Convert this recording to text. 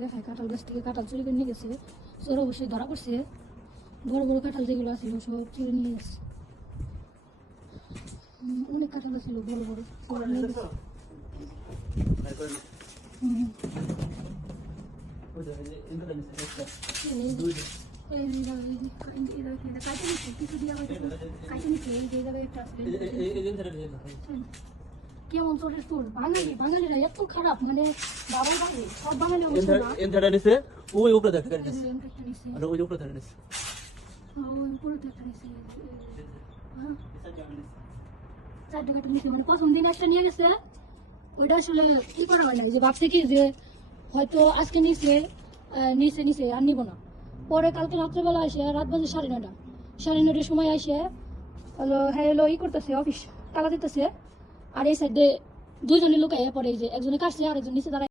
দেখায় কাঁঠাল গাছ থেকে কাঁঠাল চুরি করে নিয়ে গেছে। চোর অবশ্যই ধরা পড়ছে। বড় বড় কাঁঠাল যেগুলো আছিল সব চুরি নিয়ে গেছে। অনেক কাঁঠাল ছিল বড় বড়, চোর নিয়ে গেছে। কেমন চোরের চোর বাঙালিরা এত খারাপ, মানে বাবা বাঙালি সব বাঙালি ওই উপরে দেখা গেছে আর ওই উপরে দেখা গেছে মানে প্রথম দিন একটা নিয়ে গেছে। ওইটা আসলে কি করা হয় না, যে ভাবছে কি যে হয়তো আজকে নিচে নিচে আর নিব না। পরে কালকে রাত্রেবেলা আসে, রাত বাজে 9:30, 9:30 সময় আসে হলো হ্যালো করতেছে, অফিস তালা দিতেছে। আর এই সাইডে দুইজনের লোক আইয়া পরে, যে একজনে কাটছে আর একজন নিচে দাঁড়ায়।